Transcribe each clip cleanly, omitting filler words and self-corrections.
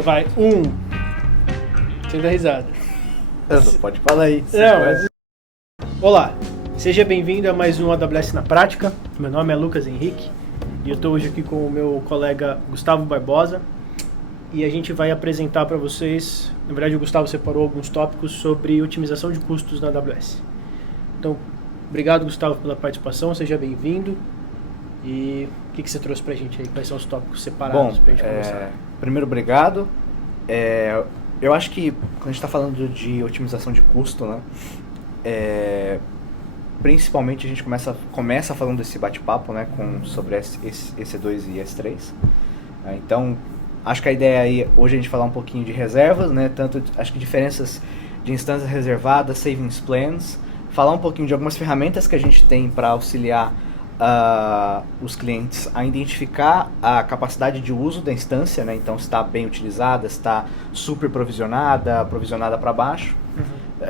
Então vai, sem dar risada. Pode falar aí. Olá, seja bem-vindo a mais um AWS na Prática. Meu nome é Lucas Henrique e eu estou hoje aqui com o meu colega Gustavo Barbosa e a gente vai apresentar para vocês, na verdade o Gustavo separou alguns tópicos sobre otimização de custos na AWS. Então, obrigado Gustavo pela participação, seja bem-vindo. E o que você trouxe pra gente aí? Quais são os tópicos separados pra gente conversar? Primeiro, obrigado. Eu acho que quando a gente está falando de otimização de custo, né, principalmente a gente começa falando desse bate-papo, né, sobre EC2 e S3. Então, acho que a ideia aí hoje é a gente falar um pouquinho de reservas, né, acho que diferenças de instâncias reservadas, savings plans, falar um pouquinho de algumas ferramentas que a gente tem para auxiliar os clientes a identificar a capacidade de uso da instância, né? Então se está bem utilizada, se está super provisionada para baixo.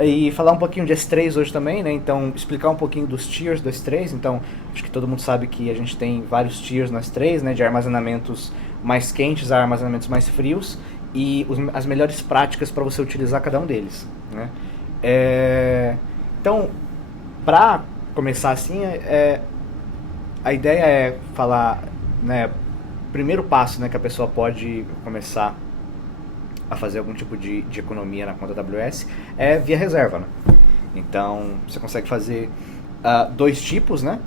E falar um pouquinho de S3 hoje também, né? Então explicar um pouquinho dos tiers do S3. Então acho que todo mundo sabe que a gente tem vários tiers no S3, né? De armazenamentos mais quentes a armazenamentos mais frios e as melhores práticas para você utilizar cada um deles, né? Então, para começar assim, a ideia é falar, né, primeiro passo, né, que a pessoa pode começar a fazer algum tipo de economia na conta AWS é via reserva, né? Então, você consegue fazer dois tipos, né?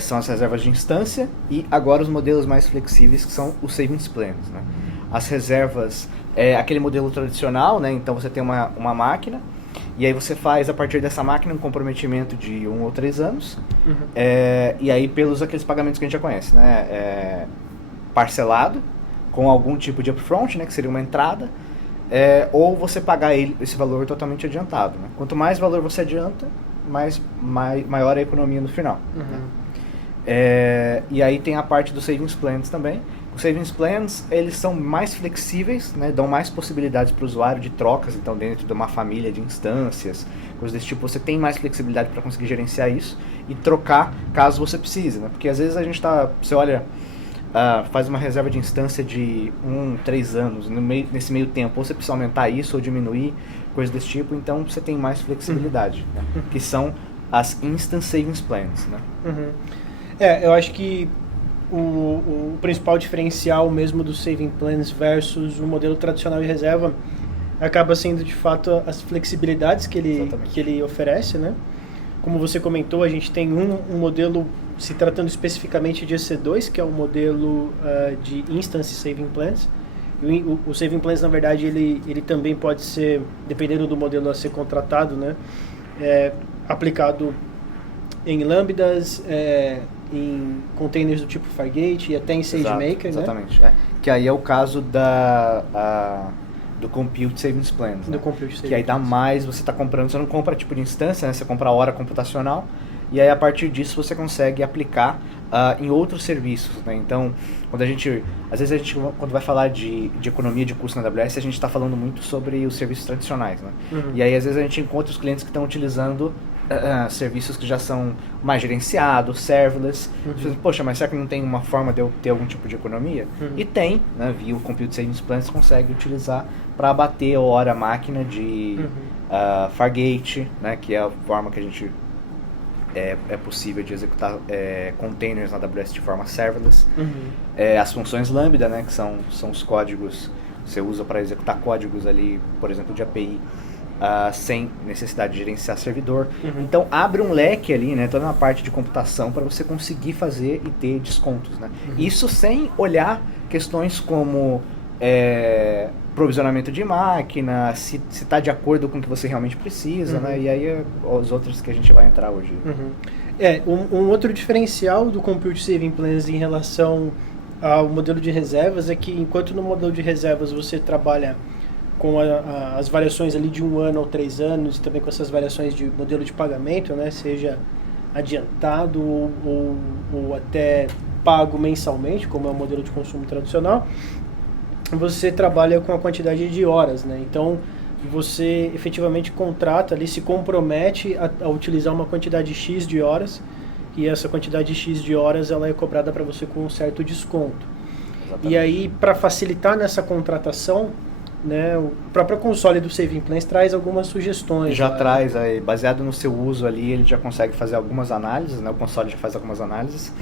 São as reservas de instância e agora os modelos mais flexíveis, que são os savings plans, né? As reservas é aquele modelo tradicional, né? Então, você tem uma máquina e aí você faz, a partir dessa máquina, um comprometimento de 1 ou 3 anos. E aí pelos aqueles pagamentos que a gente já conhece, né? Parcelado, com algum tipo de upfront, né? Que seria uma entrada. Ou você pagar esse valor totalmente adiantado, né? Quanto mais valor você adianta, maior a economia no final. E aí tem a parte dos savings plans também. Os savings plans, eles são mais flexíveis, né, dão mais possibilidades para o usuário de trocas, então dentro de uma família de instâncias, coisas desse tipo, você tem mais flexibilidade para conseguir gerenciar isso e trocar caso você precise, né? Porque às vezes você olha, faz uma reserva de instância de 3 anos, nesse meio tempo, ou você precisa aumentar isso ou diminuir, coisas desse tipo, então você tem mais flexibilidade, né? Que são as Instant Savings Plans, né? Eu acho que o principal diferencial mesmo do Saving Plans versus o modelo tradicional de reserva acaba sendo de fato as flexibilidades que ele oferece, né? Como você comentou, a gente tem um modelo, se tratando especificamente de EC2, que é o modelo de Instance Saving Plans. O Saving Plans, na verdade, ele também pode ser, dependendo do modelo a ser contratado, né? Aplicado em lambdas, em containers do tipo Fargate e até em SageMaker, exatamente, né? Que aí é o caso do Compute Savings Plans, né? Que aí dá mais, você está comprando, você não compra tipo de instância, né? Você compra a hora computacional e aí a partir disso você consegue aplicar em outros serviços, né? Então, às vezes a gente quando vai falar de economia de custo na AWS, a gente está falando muito sobre os serviços tradicionais, né? E aí às vezes a gente encontra os clientes que estão utilizando serviços que já são mais gerenciados, serverless. Poxa, mas será que não tem uma forma de eu ter algum tipo de economia? E tem, né? Via o Compute Savings Plans, você consegue utilizar para abater a hora máquina de Fargate, né? Que é a forma que a gente é possível de executar containers na AWS de forma serverless. As funções Lambda, né? Que são os códigos que você usa para executar códigos ali, por exemplo, de API. Sem necessidade de gerenciar servidor. Então abre um leque ali, né, toda uma parte de computação para você conseguir fazer e ter descontos, né? Isso sem olhar questões como provisionamento de máquina, se está de acordo com o que você realmente precisa, né? E aí os outros que a gente vai entrar hoje. Um outro diferencial do Compute Saving Plans em relação ao modelo de reservas é que enquanto no modelo de reservas você trabalha com as variações ali de 1 ano ou 3 anos, e também com essas variações de modelo de pagamento, né, seja adiantado ou até pago mensalmente, como é o modelo de consumo tradicional, você trabalha com a quantidade de horas, né? Então, você efetivamente contrata ali, se compromete a utilizar uma quantidade X de horas, e essa quantidade X de horas ela é cobrada para você com um certo desconto. Exatamente. E aí, para facilitar nessa contratação, né, o próprio console do Saving Plans traz algumas sugestões. Já traz, aí, baseado no seu uso ali, ele já consegue fazer algumas análises, né, o console já faz algumas análises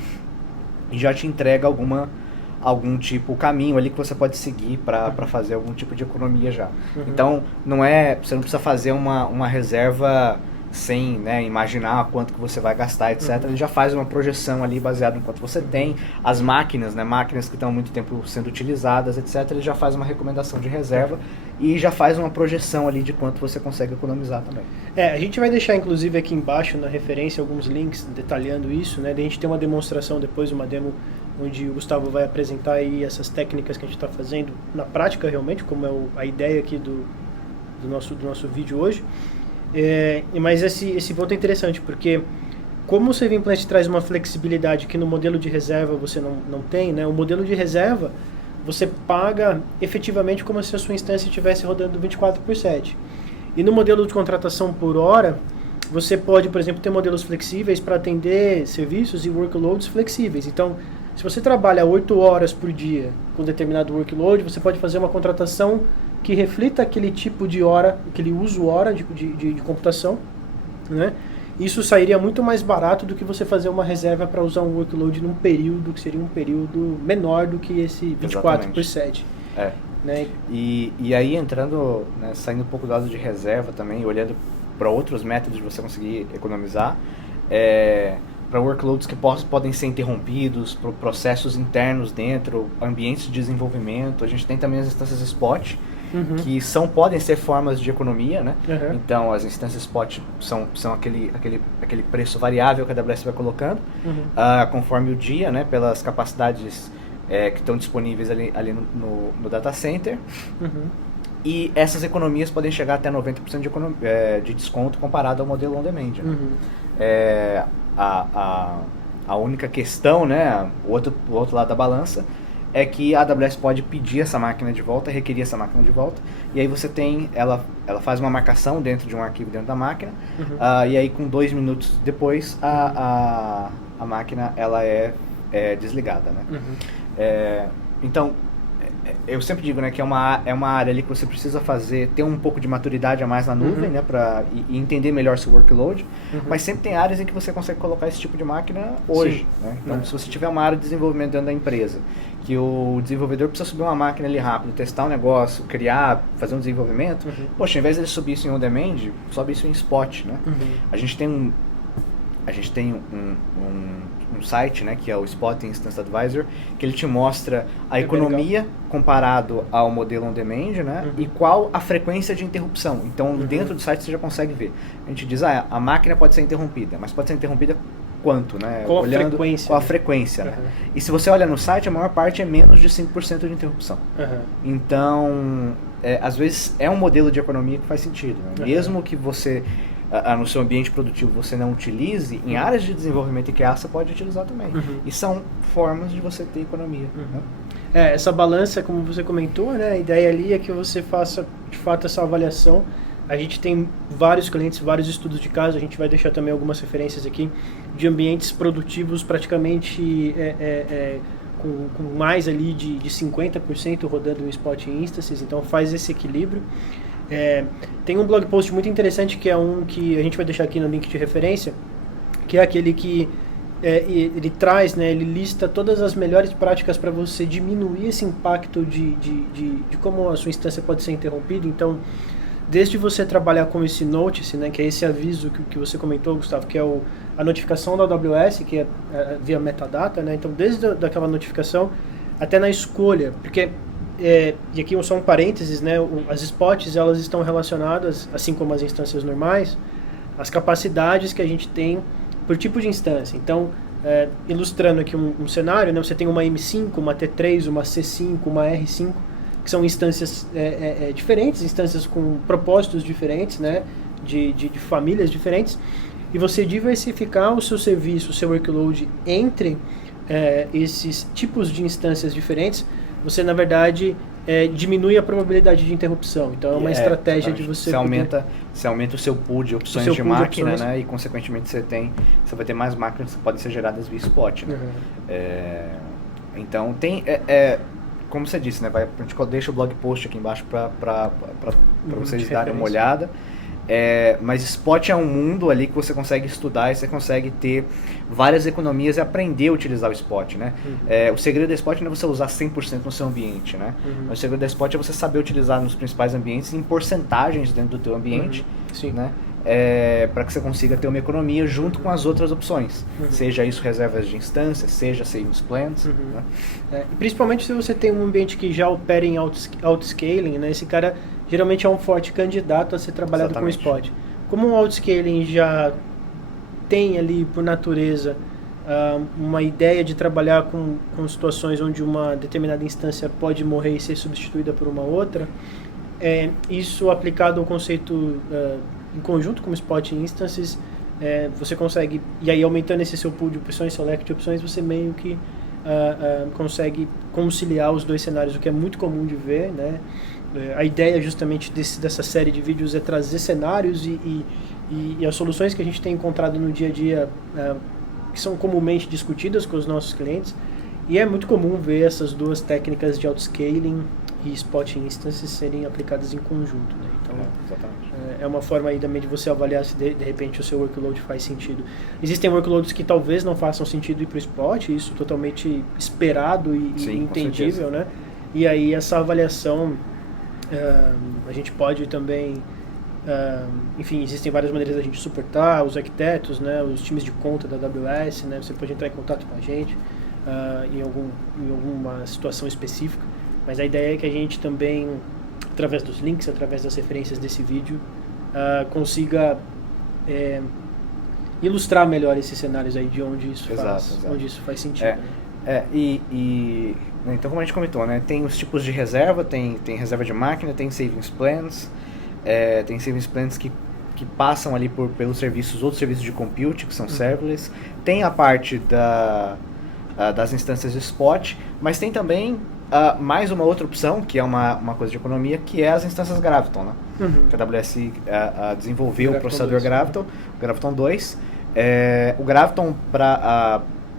e já te entrega algum tipo, caminho ali que você pode seguir para fazer algum tipo de economia já. Então, você não precisa fazer uma reserva sem, né, imaginar quanto que você vai gastar, etc. Ele já faz uma projeção ali baseado no quanto você tem. As máquinas, né, máquinas que estão há muito tempo sendo utilizadas, etc. Ele já faz uma recomendação de reserva e já faz uma projeção ali de quanto você consegue economizar também. A gente vai deixar inclusive aqui embaixo na referência alguns links detalhando isso, né? A gente tem uma demonstração depois, uma demo onde o Gustavo vai apresentar aí essas técnicas que a gente está fazendo na prática realmente, como é a ideia aqui do nosso vídeo hoje. Mas esse ponto é interessante, porque como o Saving Plan traz uma flexibilidade que no modelo de reserva você não tem, né? O modelo de reserva você paga efetivamente como se a sua instância estivesse rodando 24/7. E no modelo de contratação por hora, você pode, por exemplo, ter modelos flexíveis para atender serviços e workloads flexíveis. Então, se você trabalha 8 horas por dia com determinado workload, você pode fazer uma contratação que reflita aquele tipo de hora, aquele uso hora de computação, né? Isso sairia muito mais barato do que você fazer uma reserva para usar um workload num período que seria um período menor do que esse 24/7. Né? E aí entrando, né, saindo um pouco do lado de reserva também, olhando para outros métodos de você conseguir economizar, para workloads que podem ser interrompidos, para processos internos dentro, ambientes de desenvolvimento. A gente tem também as instâncias spot, que podem ser formas de economia, né? Então, as instâncias spot são aquele preço variável que a AWS vai colocando, conforme o dia, né? Pelas capacidades que estão disponíveis ali no data center. E essas economias podem chegar até 90% de desconto comparado ao modelo on-demand. Né? A única questão, né, o outro lado da balança, é que a AWS pode pedir essa máquina de volta, requerir essa máquina de volta, e aí você tem, ela faz uma marcação dentro de um arquivo dentro da máquina, e aí com 2 minutos depois a máquina ela é desligada. Né? Então, eu sempre digo, né, que é uma área ali que você precisa ter um pouco de maturidade a mais na nuvem, né, e entender melhor seu workload, mas sempre tem áreas em que você consegue colocar esse tipo de máquina hoje. Né? Então, se você tiver uma área de desenvolvimento dentro da empresa, que o desenvolvedor precisa subir uma máquina ali rápido, testar um negócio, fazer um desenvolvimento, poxa, ao invés de ele subir isso em on-demand, sobe isso em spot. Né? A gente tem um site, né, que é o Spot Instance Advisor, que ele te mostra a economia comparado ao modelo on-demand, né, e qual a frequência de interrupção. Então, dentro do site você já consegue ver. A gente diz, a máquina pode ser interrompida, mas pode ser interrompida quanto, né? Qual a frequência? Né? E se você olha no site, a maior parte é menos de 5% de interrupção. Então, às vezes é um modelo de economia que faz sentido. Né? Mesmo que você no seu ambiente produtivo você não utilize, em áreas de desenvolvimento IKEA você pode utilizar também. E são formas de você ter economia. Né? Essa balança, como você comentou, né, a ideia ali é que você faça de fato essa avaliação. A gente tem vários clientes, vários estudos de caso, a gente vai deixar também algumas referências aqui de ambientes produtivos praticamente com mais ali de 50% rodando em Spot Instances, então faz esse equilíbrio. Tem um blog post muito interessante que é um que a gente vai deixar aqui no link de referência, que é aquele que ele traz, né, ele lista todas as melhores práticas para você diminuir esse impacto de como a sua instância pode ser interrompida. Então, desde você trabalhar com esse notice, né, que é esse aviso que você comentou, Gustavo, que é a notificação da AWS, que é via metadata, né, então desde daquela notificação até na escolha, porque e aqui só um parênteses, né, as spots elas estão relacionadas, assim como as instâncias normais, às capacidades que a gente tem por tipo de instância. Então, ilustrando aqui um cenário, né, você tem uma M5, uma T3, uma C5, uma R5, que são instâncias diferentes, instâncias com propósitos diferentes, né, de famílias diferentes, e você diversificar o seu serviço, o seu workload entre esses tipos de instâncias diferentes, você, na verdade, diminui a probabilidade de interrupção. Então, é uma estratégia de você... Você aumenta o seu pool de opções de máquina, né? E, consequentemente, você vai ter mais máquinas que podem ser geradas via spot. Né? Então, como você disse, né, a gente deixa o blog post aqui embaixo para vocês darem uma olhada. Mas Spot é um mundo ali que você consegue estudar e você consegue ter várias economias e aprender a utilizar o Spot, né? O segredo da Spot não é você usar 100% no seu ambiente, né? O segredo da Spot é você saber utilizar nos principais ambientes em porcentagens dentro do teu ambiente, né? Para que você consiga ter uma economia junto com as outras opções, seja isso reservas de instância, seja savings plans, né? E principalmente se você tem um ambiente que já opera em outscaling, né? Esse cara geralmente é um forte candidato a ser trabalhado com Spot. Como o outscaling já tem ali por natureza uma ideia de trabalhar com situações onde uma determinada instância pode morrer e ser substituída por uma outra, isso aplicado ao conceito em conjunto com Spot Instances, você consegue, e aí aumentando esse seu pool de opções, select de opções, você meio que consegue conciliar os dois cenários, o que é muito comum de ver, né? A ideia justamente dessa série de vídeos é trazer cenários e as soluções que a gente tem encontrado no dia a dia que são comumente discutidas com os nossos clientes, e é muito comum ver essas duas técnicas de outscaling e Spot Instances serem aplicadas em conjunto, né? Então, é uma forma aí também de você avaliar se de repente o seu workload faz sentido. Existem workloads que talvez não façam sentido ir para o Spot, isso totalmente esperado e entendível, né? E aí essa avaliação a gente pode também, enfim, existem várias maneiras da gente suportar os arquitetos, né, os times de conta da AWS, né, você pode entrar em contato com a gente em alguma situação específica, mas a ideia é que a gente também, através dos links, através das referências desse vídeo, consiga ilustrar melhor esses cenários aí de onde isso, onde isso faz sentido. Então, como a gente comentou, né, tem os tipos de reserva, tem reserva de máquina, tem savings plans, tem savings plans que passam ali pelos serviços, outros serviços de compute, que são serverless, tem a parte das instâncias de Spot, mas tem também mais uma outra opção, que é uma coisa de economia, que é as instâncias Graviton, né? Que a AWS desenvolveu o processador Graviton 2. O Graviton,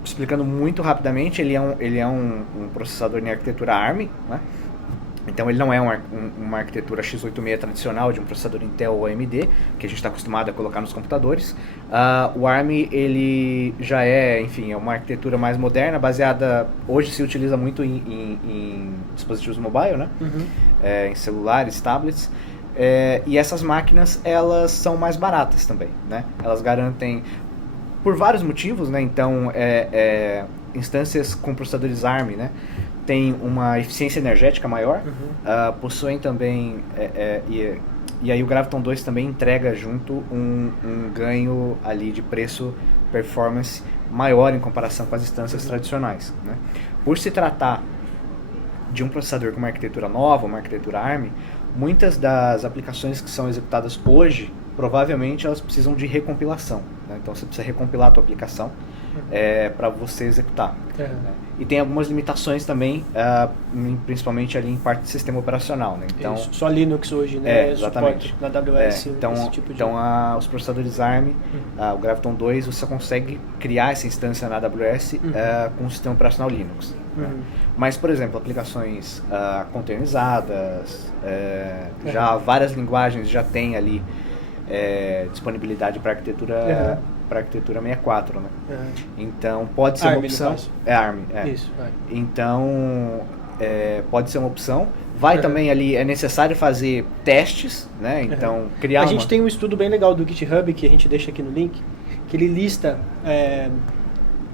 explicando muito rapidamente, ele é um processador em arquitetura ARM, né? Então ele não é uma arquitetura x86 tradicional de um processador Intel ou AMD, que a gente está acostumado a colocar nos computadores. O ARM ele já enfim, é uma arquitetura mais moderna, baseada, hoje se utiliza muito em dispositivos mobile, né? Em celulares, tablets. E essas máquinas, elas são mais baratas também, né? Elas garantem, por vários motivos, né? Então, instâncias com processadores ARM, né, tem uma eficiência energética maior, possuem também, e aí o Graviton 2 também entrega junto um ganho ali de preço, performance maior em comparação com as instâncias tradicionais, né? Por se tratar de um processador com uma arquitetura nova, uma arquitetura ARM, muitas das aplicações que são executadas hoje, provavelmente elas precisam de recompilação, né? Então você precisa recompilar a tua aplicação para você executar. Né? E tem algumas limitações também, principalmente ali em parte do sistema operacional, né? Então, só Linux hoje, né? Exatamente. Na AWS, então, tipo os processadores ARM, o Graviton 2, você consegue criar essa instância na AWS com o sistema operacional Linux. Né? Mas, por exemplo, aplicações containerizadas, já várias linguagens já tem ali disponibilidade para arquitetura arquitetura 64, né? Então pode ser uma opção. ARM. Isso. Então pode ser uma opção. Também ali, é necessário fazer testes, né? Então criar. A gente tem um estudo bem legal do GitHub que a gente deixa aqui no link, que ele lista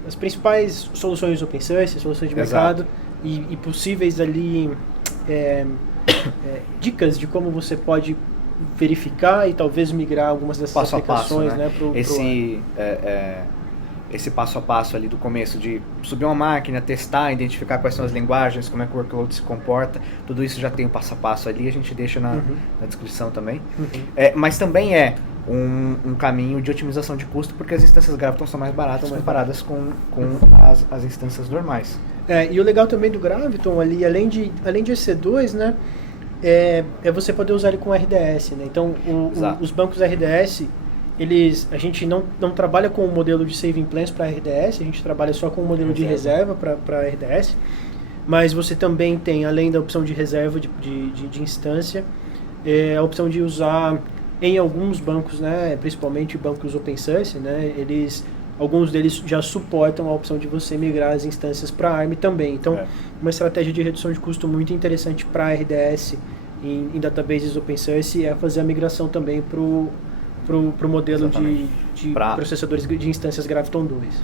as principais soluções open source, soluções de mercado e possíveis ali dicas de como você pode verificar e talvez migrar algumas dessas passo aplicações, a passo, né? Esse passo a passo ali do começo de subir uma máquina, testar, identificar quais são as linguagens, como é que o workload se comporta, tudo isso já tem um passo a passo ali, a gente deixa na descrição também. Mas também um caminho de otimização de custo, porque as instâncias Graviton são mais baratas comparadas com as instâncias normais. E o legal também do Graviton ali, além de EC2, né, você poder usar ele com RDS, né? Então, os bancos RDS, a gente não trabalha com o modelo de saving plans para RDS, a gente trabalha só com o modelo de reserva para RDS, mas você também tem, além da opção de reserva de instância, a opção de usar em alguns bancos, né, principalmente bancos open source, né, alguns deles já suportam a opção de você migrar as instâncias para ARM também. Então, uma estratégia de redução de custo muito interessante para a RDS em databases open source é fazer a migração também para o modelo de processadores de instâncias Graviton 2.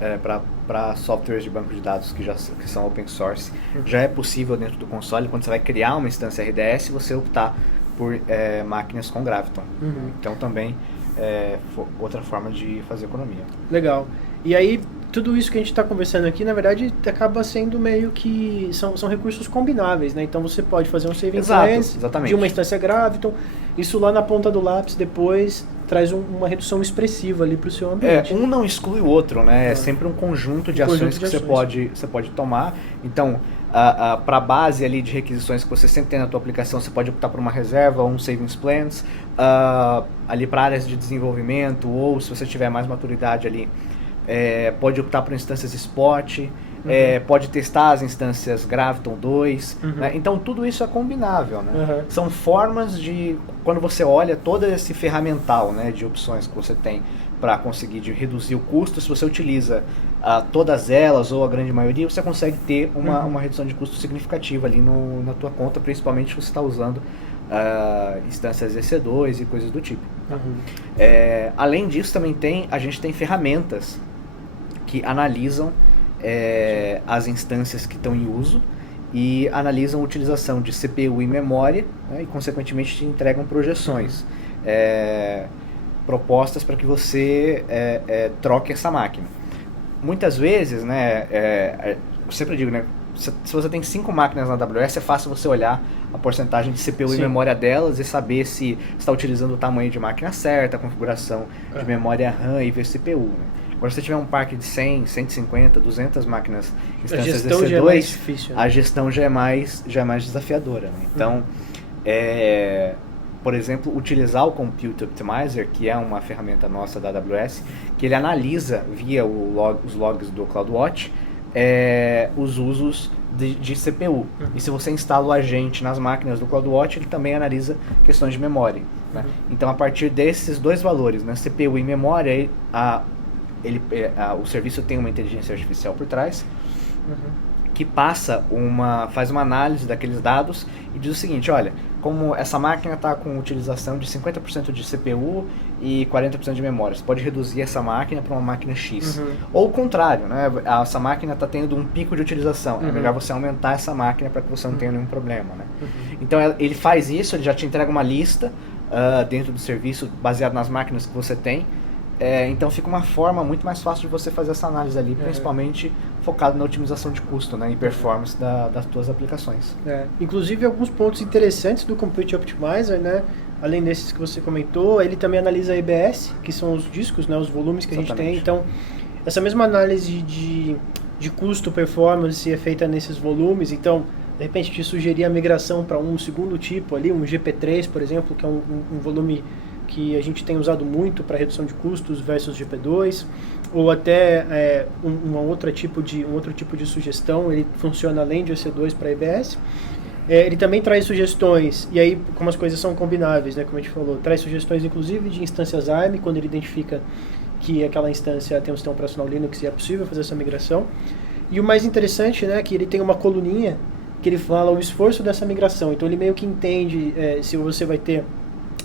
Para softwares de banco de dados que são open source, já é possível dentro do console, quando você vai criar uma instância RDS, você optar por máquinas com Graviton. Então também outra forma de fazer economia. Legal. E aí, tudo isso que a gente está conversando aqui, na verdade, acaba sendo meio que... São recursos combináveis, né? Então você pode fazer um saving plans de uma instância Graviton. Isso lá na ponta do lápis depois traz uma redução expressiva ali para o seu ambiente. Um não exclui o outro, né? É sempre um conjunto de ações que você pode tomar. Então, para a base ali de requisições que você sempre tem na tua aplicação, você pode optar por uma reserva ou um savings plans. Ali para áreas de desenvolvimento, ou se você tiver mais maturidade ali, pode optar por instâncias spot, pode testar as instâncias Graviton 2, né? Então tudo isso é combinável, né? São formas de, quando você olha todo esse ferramental, né, de opções que você tem para conseguir reduzir o custo, se você utiliza todas elas ou a grande maioria, você consegue ter uma redução de custo significativa ali na tua conta, principalmente se você está usando instâncias EC2 e coisas do tipo. Além disso, também a gente tem ferramentas que analisam as instâncias que estão em uso e analisam a utilização de CPU e memória, né, e consequentemente te entregam projeções propostas para que você troque essa máquina. Muitas vezes, né, eu sempre digo, né, se você tem 5 máquinas na AWS, é fácil você olhar a porcentagem de CPU e memória delas e saber se está utilizando o tamanho de máquina certa, a configuração de memória RAM e vCPU. Né? Agora, se você tiver um parque de 100, 150, 200 máquinas instâncias EC2, a gestão já é mais desafiadora. Né? Então, por exemplo, utilizar o Compute Optimizer, que é uma ferramenta nossa da AWS, que ele analisa via os logs do CloudWatch os usos de CPU. E se você instala o agente nas máquinas do CloudWatch, ele também analisa questões de memória. Né? Então, a partir desses dois valores, né, CPU e memória, o serviço tem uma inteligência artificial por trás, que faz uma análise daqueles dados e diz o seguinte: olha, como essa máquina está com utilização de 50% de CPU e 40% de memória, você pode reduzir essa máquina para uma máquina X. Ou o contrário, né? Essa máquina está tendo um pico de utilização, é melhor você aumentar essa máquina para que você não tenha nenhum problema. Né? Então ele faz isso, ele já te entrega uma lista dentro do serviço baseado nas máquinas que você tem. Então fica uma forma muito mais fácil de você fazer essa análise ali, principalmente focado na otimização de custo, né, e performance das tuas aplicações. Inclusive, alguns pontos interessantes do Compute Optimizer, né, além desses que você comentou, ele também analisa a EBS, que são os discos, né, os volumes que a gente tem. Então, essa mesma análise de custo, performance é feita nesses volumes. Então, de repente, te sugerir a migração para um segundo tipo ali, um GP3, por exemplo, que é um volume que a gente tem usado muito para redução de custos versus GP2, ou até um outro tipo de sugestão. Ele funciona além de EC2 para EBS. Ele também traz sugestões, e aí como as coisas são combináveis, né, como a gente falou, traz sugestões inclusive de instâncias ARM, quando ele identifica que aquela instância tem um sistema operacional Linux e é possível fazer essa migração. E o mais interessante, né, que ele tem uma coluninha que ele fala o esforço dessa migração. Então ele meio que entende se você vai ter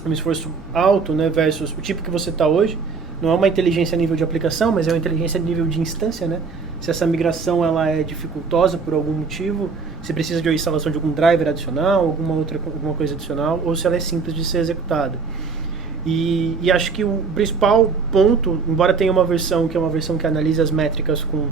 um esforço alto, né, versus o tipo que você está hoje. Não é uma inteligência a nível de aplicação, mas é uma inteligência a nível de instância, né? Se essa migração ela é dificultosa por algum motivo, se precisa de uma instalação de algum driver adicional, alguma coisa adicional, ou se ela é simples de ser executada. E acho que o principal ponto, embora tenha uma versão que é uma versão que analisa as métricas com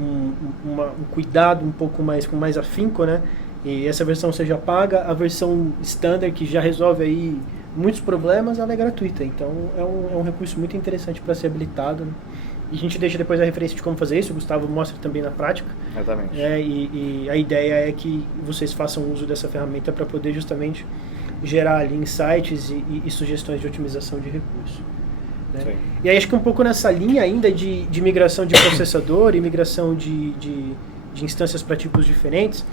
um cuidado um pouco mais, com mais afinco, né? E essa versão seja paga, a versão standard, que já resolve aí muitos problemas, ela é gratuita. Então é um recurso muito interessante para ser habilitado, né? E a gente deixa depois a referência de como fazer isso, o Gustavo mostra também na prática. Exatamente. E a ideia é que vocês façam uso dessa ferramenta para poder justamente gerar ali insights e sugestões de otimização de recursos. Né? E aí acho que um pouco nessa linha ainda de migração de processador e migração de instâncias para tipos diferentes,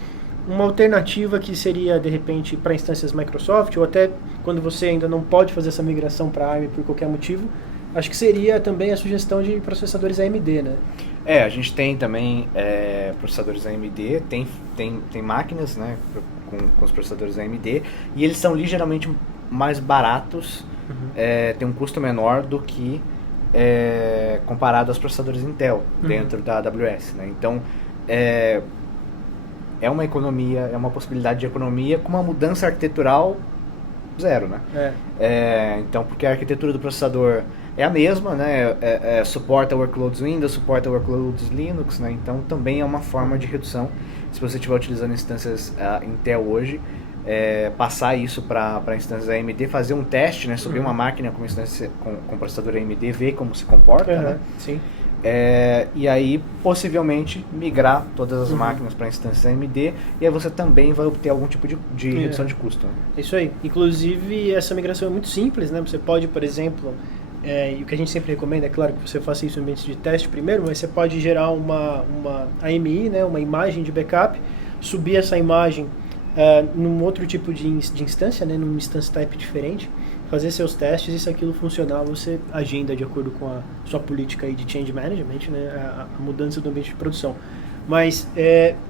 uma alternativa que seria, de repente, para instâncias Microsoft, ou até quando você ainda não pode fazer essa migração para ARM por qualquer motivo, acho que seria também a sugestão de processadores AMD, né? A gente tem também processadores AMD, tem máquinas, né, com os processadores AMD, e eles são ligeiramente mais baratos, tem um custo menor do que comparado aos processadores Intel dentro da AWS, né? Então, é uma economia, é uma possibilidade de economia com uma mudança arquitetural zero, né? Então, porque a arquitetura do processador é a mesma, né? Suporta workloads Windows, suporta workloads Linux, né? Então, também é uma forma de redução. Se você estiver utilizando instâncias Intel hoje, passar isso para instâncias AMD, fazer um teste, né? Subir uma máquina com instância com processador AMD, ver como se comporta, né? Sim. E aí, possivelmente, migrar todas as máquinas para a instância AMD, e aí você também vai obter algum tipo de redução de custo. Né? Isso aí. Inclusive, essa migração é muito simples, né? Você pode, por exemplo, e o que a gente sempre recomenda, é claro que você faça isso em ambiente de teste primeiro, mas você pode gerar uma AMI, né? Uma imagem de backup, subir essa imagem num outro tipo de instância, né? Num instance type diferente, fazer seus testes, e se aquilo funcionar, você agenda de acordo com a sua política aí de change management, né, a mudança do ambiente de produção. Mas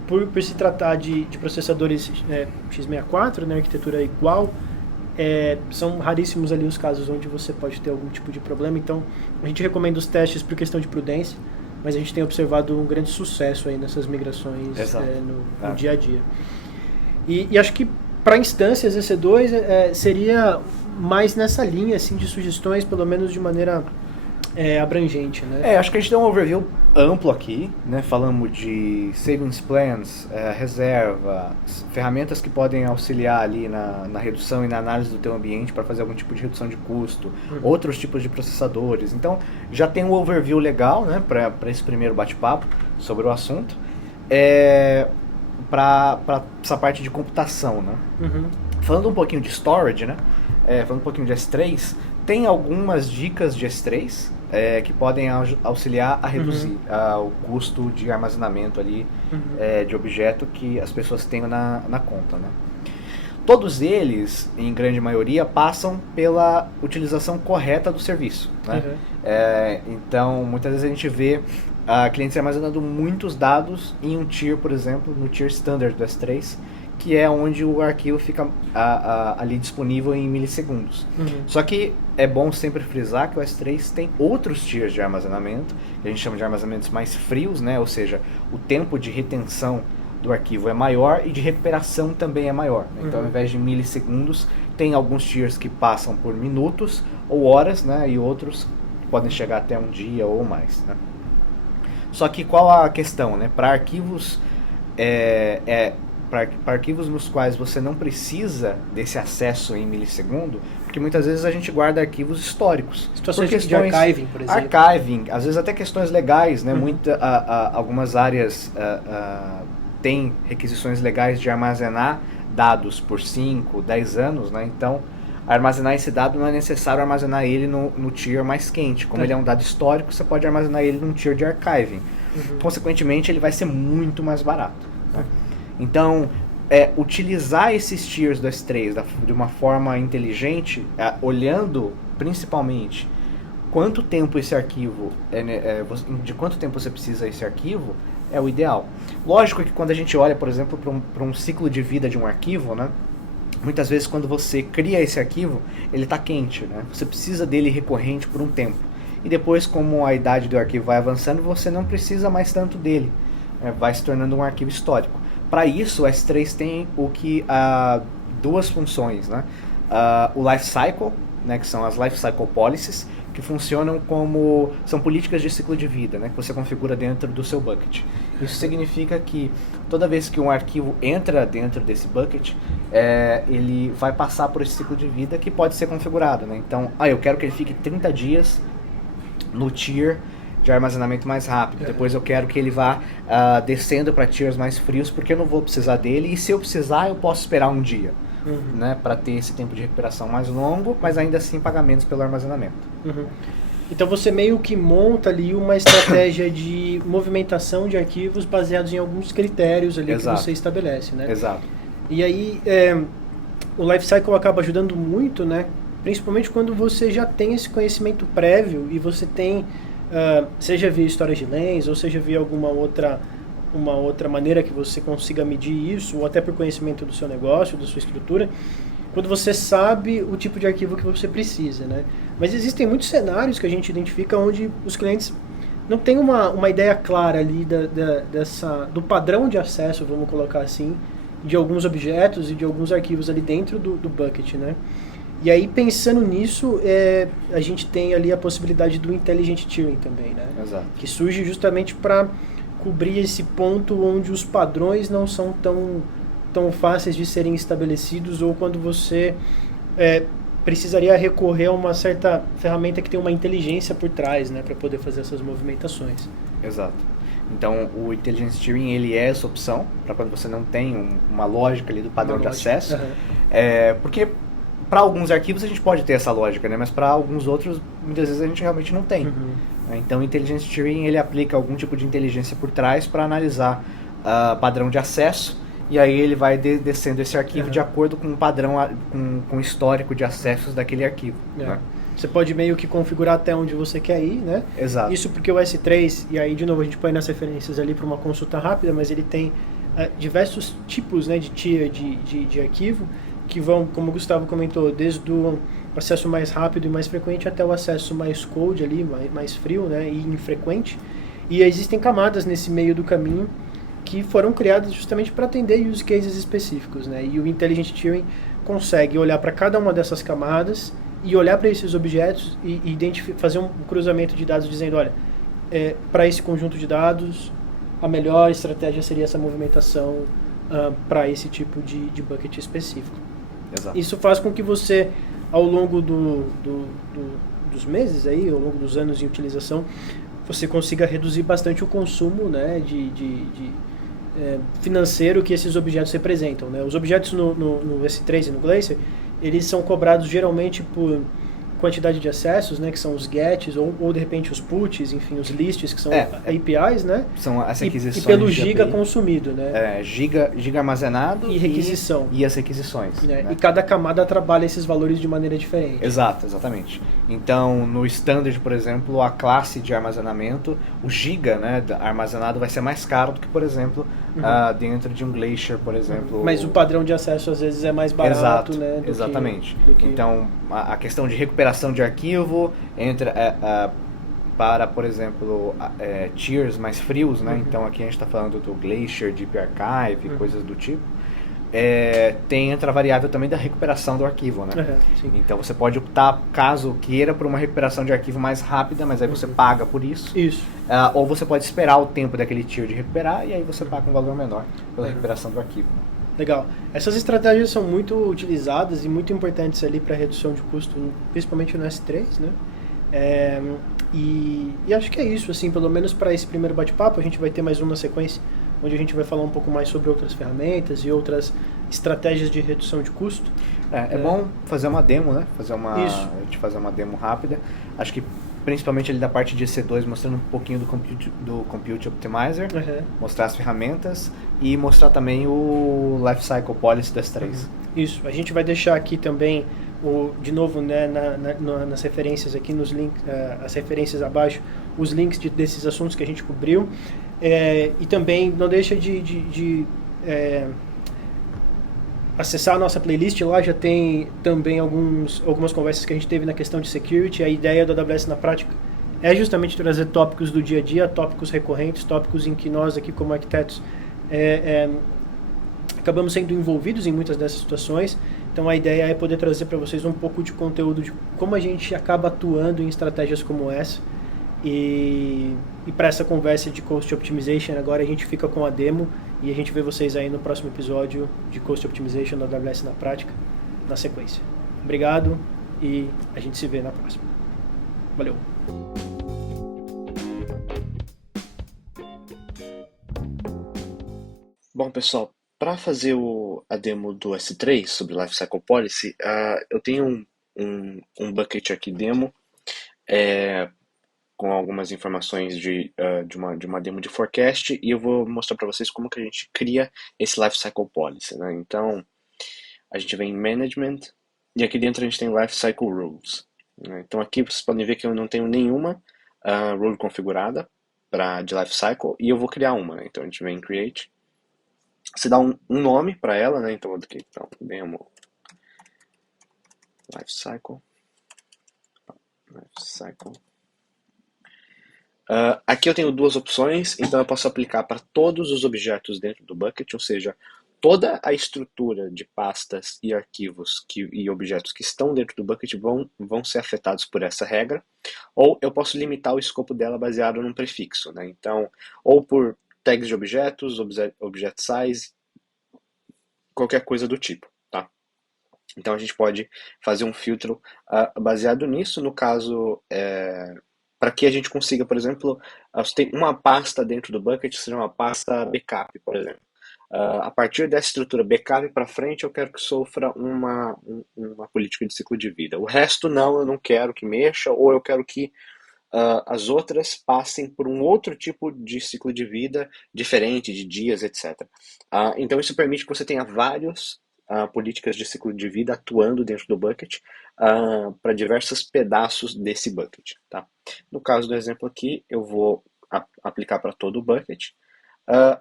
por se tratar de processadores x64, né, arquitetura igual, são raríssimos ali os casos onde você pode ter algum tipo de problema. Então, a gente recomenda os testes por questão de prudência, mas a gente tem observado um grande sucesso aí nessas migrações no dia a dia. E acho que para instâncias EC2 seria mais nessa linha assim, de sugestões, pelo menos de maneira abrangente, né? Acho que a gente deu um overview amplo aqui, né? Falamos de savings plans, reserva, ferramentas que podem auxiliar ali na redução e na análise do teu ambiente para fazer algum tipo de redução de custo, outros tipos de processadores. Então, já tem um overview legal, né? Para esse primeiro bate-papo sobre o assunto. Para essa parte de computação, né? Falando um pouquinho de storage, né? Falando um pouquinho de S3, tem algumas dicas de S3 que podem auxiliar a reduzir o custo de armazenamento ali de objeto que as pessoas têm na conta, né? Todos eles, em grande maioria, passam pela utilização correta do serviço, né? Então, muitas vezes a gente vê clientes armazenando muitos dados em um tier, por exemplo, no tier standard do S3, que é onde o arquivo fica ali disponível em milissegundos. Só que é bom sempre frisar que o S3 tem outros tiers de armazenamento, que a gente chama de armazenamentos mais frios, né? Ou seja, o tempo de retenção do arquivo é maior e de recuperação também é maior. Né? Então, ao invés de milissegundos, tem alguns tiers que passam por minutos ou horas, né? E outros podem chegar até um dia ou mais. Né? Só que qual a questão? Né? Para arquivos para arquivos nos quais você não precisa desse acesso em milissegundo, porque muitas vezes a gente guarda arquivos históricos. Situações de archiving, por exemplo. Archiving, às vezes até questões legais, né? Algumas áreas têm requisições legais de armazenar dados por 5, 10 anos, né? Então, armazenar esse dado não é necessário armazenar ele no tier mais quente. Como ele é um dado histórico, você pode armazenar ele num tier de archiving. Consequentemente, ele vai ser muito mais barato. Né? Então, utilizar esses tiers do S3 de uma forma inteligente, olhando principalmente quanto tempo esse arquivo, de quanto tempo você precisa desse arquivo, é o ideal. Lógico que quando a gente olha, por exemplo, para um ciclo de vida de um arquivo, né, muitas vezes quando você cria esse arquivo, ele está quente, né, você precisa dele recorrente por um tempo. E depois, como a idade do arquivo vai avançando, você não precisa mais tanto dele, vai se tornando um arquivo histórico. Para isso, o S3 tem duas funções, né? O Lifecycle, né, que são as Lifecycle Policies, que funcionam são políticas de ciclo de vida, né, que você configura dentro do seu bucket. Isso significa que toda vez que um arquivo entra dentro desse bucket, ele vai passar por esse ciclo de vida que pode ser configurado. Né? Então, eu quero que ele fique 30 dias no tier de armazenamento mais rápido. Depois eu quero que ele vá descendo para tiers mais frios, porque eu não vou precisar dele, e se eu precisar, eu posso esperar um dia, né, para ter esse tempo de recuperação mais longo, mas ainda assim pagar menos pelo armazenamento. Então você meio que monta ali uma estratégia de movimentação de arquivos baseados em alguns critérios ali que você estabelece, né? Exato. E aí o Lifecycle acaba ajudando muito, né? Principalmente quando você já tem esse conhecimento prévio e você tem, seja via histórias de Lenz ou seja via uma outra maneira que você consiga medir isso, ou até por conhecimento do seu negócio, da sua estrutura, quando você sabe o tipo de arquivo que você precisa, né? Mas existem muitos cenários que a gente identifica onde os clientes não têm uma ideia clara ali do padrão de acesso, vamos colocar assim, de alguns objetos e de alguns arquivos ali dentro do bucket, né? E aí, pensando nisso, a gente tem ali a possibilidade do Intelligent Tiering também, né? Exato. Que surge justamente para cobrir esse ponto onde os padrões não são tão fáceis de serem estabelecidos, ou quando você precisaria recorrer a uma certa ferramenta que tem uma inteligência por trás, né, para poder fazer essas movimentações. Exato. Então, o Intelligent Steering, ele é essa opção para quando você não tem uma lógica ali do padrão de acesso. Uhum. Porque para alguns arquivos a gente pode ter essa lógica, né? Mas para alguns outros, muitas vezes a gente realmente não tem. Uhum. Então, o Intelligent Steering, ele aplica algum tipo de inteligência por trás para analisar padrão de acesso, e aí ele vai descendo esse arquivo de acordo com o padrão, com o histórico de acessos daquele arquivo. Né? Você pode meio que configurar até onde você quer ir, né? Exato. Isso porque o S3, e aí de novo a gente põe nas referências ali para uma consulta rápida, mas ele tem diversos tipos, né, de tier de arquivo, que vão, como o Gustavo comentou, desde o acesso mais rápido e mais frequente até o acesso mais cold ali, mais frio, né, e infrequente. E existem camadas nesse meio do caminho que foram criadas justamente para atender use cases específicos, né? E o Intelligent Tiering consegue olhar para cada uma dessas camadas e olhar para esses objetos e fazer um cruzamento de dados dizendo, olha, para esse conjunto de dados, a melhor estratégia seria essa movimentação para esse tipo de bucket específico. Exato. Isso faz com que você, ao longo dos meses, aí, ao longo dos anos de utilização, você consiga reduzir bastante o consumo, né, financeiro que esses objetos representam, né? Os objetos no S3 e no Glacier, eles são cobrados geralmente por quantidade de acessos, né, que são os gets ou de repente os puts, enfim, os lists, que são APIs, né? São as requisições. E pelo giga consumido, né? Giga armazenado e requisição. E as requisições. Né? E cada camada trabalha esses valores de maneira diferente. Exatamente. Então, no standard, por exemplo, a classe de armazenamento, o giga, né, armazenado vai ser mais caro do que, por exemplo, dentro de um Glacier, por exemplo. Mas o padrão de acesso às vezes é mais barato, né? Exatamente. Então, a questão de recuperação de arquivo entra para, por exemplo, tiers mais frios, né? Então aqui a gente está falando do Glacier, Deep Archive, coisas do tipo. Entra a variável também da recuperação do arquivo, né? Então você pode optar, caso queira, por uma recuperação de arquivo mais rápida, mas aí você paga por isso. Ou você pode esperar o tempo daquele tier de recuperar e aí você paga um valor menor pela recuperação do arquivo. Legal. Essas estratégias são muito utilizadas e muito importantes ali para redução de custo, principalmente no S3, né? E acho que é isso, assim, pelo menos para esse primeiro bate-papo. A gente vai ter mais uma sequência onde a gente vai falar um pouco mais sobre outras ferramentas e outras estratégias de redução de custo. É bom fazer uma demo, né? A gente fazer uma demo rápida. Acho que principalmente ali da parte de EC2, mostrando um pouquinho do Compute Optimizer, mostrar as ferramentas e mostrar também o Lifecycle Policy das três. Isso, a gente vai deixar aqui também, de novo, né, nas referências aqui, nos links, as referências abaixo, os links desses assuntos que a gente cobriu, e também não deixa de acessar a nossa playlist. Lá já tem também algumas conversas que a gente teve na questão de security. A ideia do AWS na prática é justamente trazer tópicos do dia a dia, tópicos recorrentes, tópicos em que nós aqui como arquitetos acabamos sendo envolvidos em muitas dessas situações. Então a ideia é poder trazer para vocês um pouco de conteúdo de como a gente acaba atuando em estratégias como essa. E para essa conversa de Cost Optimization, agora a gente fica com a demo e a gente vê vocês aí no próximo episódio de Cost Optimization da AWS na prática, na sequência. Obrigado e a gente se vê na próxima. Valeu! Bom, pessoal, para fazer a demo do S3 sobre Lifecycle Policy, eu tenho um bucket aqui demo com algumas informações de uma demo de forecast, e eu vou mostrar para vocês como que a gente cria esse Lifecycle Policy, né? Então, a gente vem em Management, e aqui dentro a gente tem Lifecycle Rules, né? Então aqui vocês podem ver que eu não tenho nenhuma rule configurada de Lifecycle, e eu vou criar uma, né? Então a gente vem em Create, você dá um nome para ela, né? Então, demo Lifecycle. Aqui eu tenho duas opções, então eu posso aplicar para todos os objetos dentro do bucket, ou seja, toda a estrutura de pastas e arquivos e objetos que estão dentro do bucket vão ser afetados por essa regra, ou eu posso limitar o escopo dela baseado num prefixo, né? Então, ou por tags de objetos, object size, qualquer coisa do tipo, tá? Então a gente pode fazer um filtro baseado nisso, no caso, para que a gente consiga, por exemplo, você tem uma pasta dentro do bucket, seja uma pasta backup, por exemplo. A partir dessa estrutura backup para frente, eu quero que sofra uma política de ciclo de vida. O resto não, eu não quero que mexa, ou eu quero que as outras passem por um outro tipo de ciclo de vida diferente, de dias, etc. Então isso permite que você tenha vários políticas de ciclo de vida atuando dentro do bucket para diversos pedaços desse bucket. Tá? No caso do exemplo aqui, eu vou aplicar para todo o bucket.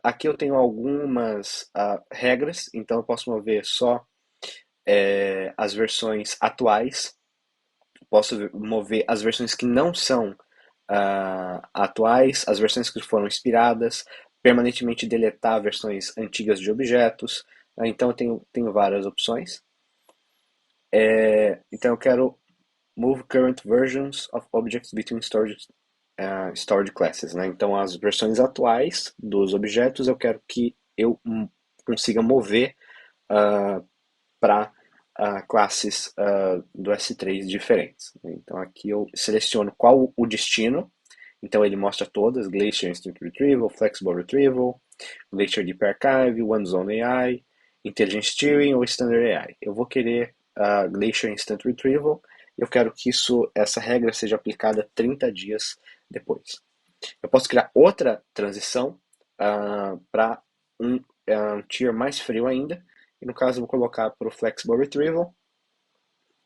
Aqui eu tenho algumas regras, então eu posso mover só as versões atuais, posso mover as versões que não são atuais, as versões que foram expiradas, permanentemente deletar versões antigas de objetos. Então eu tenho várias opções. Então eu quero move current versions of objects between stored classes, né? Então as versões atuais dos objetos eu quero que eu consiga mover para classes do S3 diferentes. Então aqui eu seleciono qual o destino, então ele mostra todas: Glacier Instant Retrieval, Flexible Retrieval, Glacier Deep Archive, OneZone AI, Intelligent Steering ou Standard AI. Eu vou querer Glacier Instant Retrieval, eu quero que essa regra seja aplicada 30 dias depois. Eu posso criar outra transição para um tier mais frio ainda, e no caso eu vou colocar para o Flexible Retrieval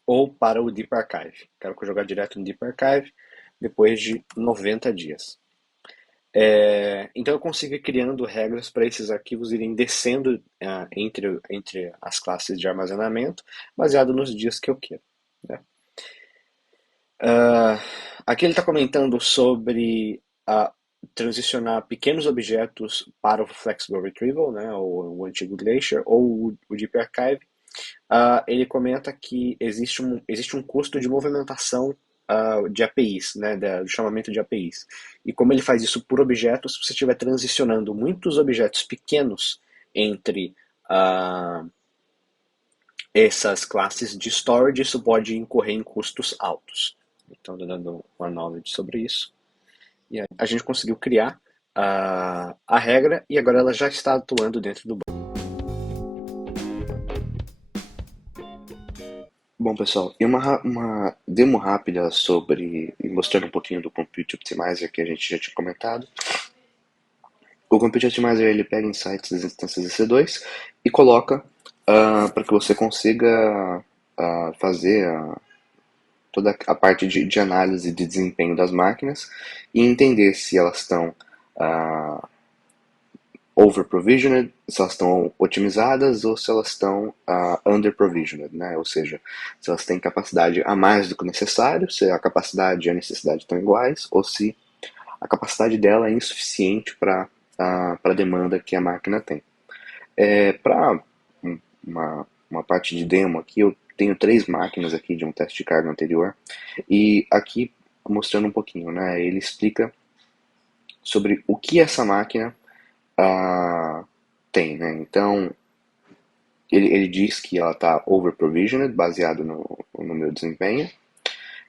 ou para o Deep Archive. Quero jogar direto no Deep Archive depois de 90 dias. Então eu consigo ir criando regras para esses arquivos irem descendo entre as classes de armazenamento, baseado nos dias que eu quero, né? Aqui ele está comentando sobre transicionar pequenos objetos para o Flexible Retrieval, né, ou o antigo Glacier, ou o Deep Archive. Ele comenta que existe um custo de movimentação de APIs, né, do chamamento de APIs. E como ele faz isso por objetos, se você estiver transicionando muitos objetos pequenos entre essas classes de storage, isso pode incorrer em custos altos. Então, dando uma knowledge sobre isso. E aí, a gente conseguiu criar a regra e agora ela já está atuando dentro do banco. Bom, pessoal, e uma demo rápida mostrando um pouquinho do Compute Optimizer que a gente já tinha comentado. O Compute Optimizer ele pega insights das instâncias EC2 e coloca para que você consiga fazer toda a parte de análise de desempenho das máquinas e entender se elas estão over-provisioned, se elas estão otimizadas ou se elas estão under-provisioned, né? Ou seja, se elas têm capacidade a mais do que o necessário, se a capacidade e a necessidade estão iguais, ou se a capacidade dela é insuficiente para a demanda que a máquina tem. Para uma parte de demo aqui, eu tenho 3 máquinas aqui de um teste de carga anterior, e aqui mostrando um pouquinho, né? Ele explica sobre o que essa máquina tem, né? Então, ele diz que ela está over-provisioned, baseado no meu desempenho.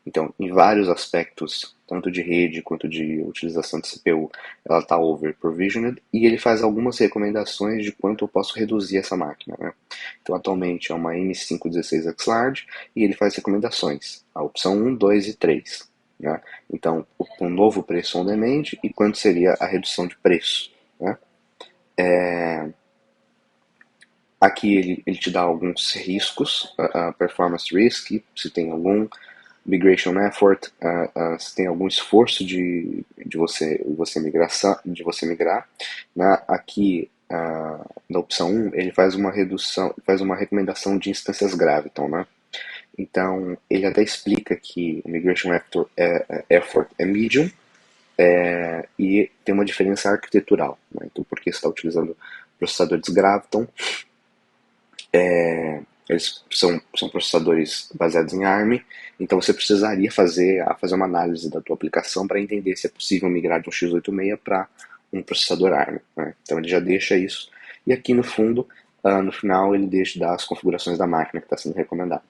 Então, em vários aspectos, tanto de rede quanto de utilização de CPU, ela está over-provisioned, e ele faz algumas recomendações de quanto eu posso reduzir essa máquina, né? Então, atualmente é uma M516X Large, e ele faz recomendações, a opção 1, 2 e 3. né? Então, o novo preço on demand e quanto seria a redução de preço, né? Aqui ele te dá alguns riscos, performance risk, se tem algum, migration effort, se tem algum esforço de você migrar, né? Aqui na opção 1 ele faz uma redução, faz uma recomendação de instâncias Graviton, né? Então ele até explica que o migration effort é medium, e tem uma diferença arquitetural, né? Então porque você está utilizando processadores Graviton, eles são processadores baseados em ARM, então você precisaria fazer uma análise da tua aplicação para entender se é possível migrar de um x86 para um processador ARM, né? Então ele já deixa isso. E aqui no fundo, no final, ele deixa das configurações da máquina que está sendo recomendado.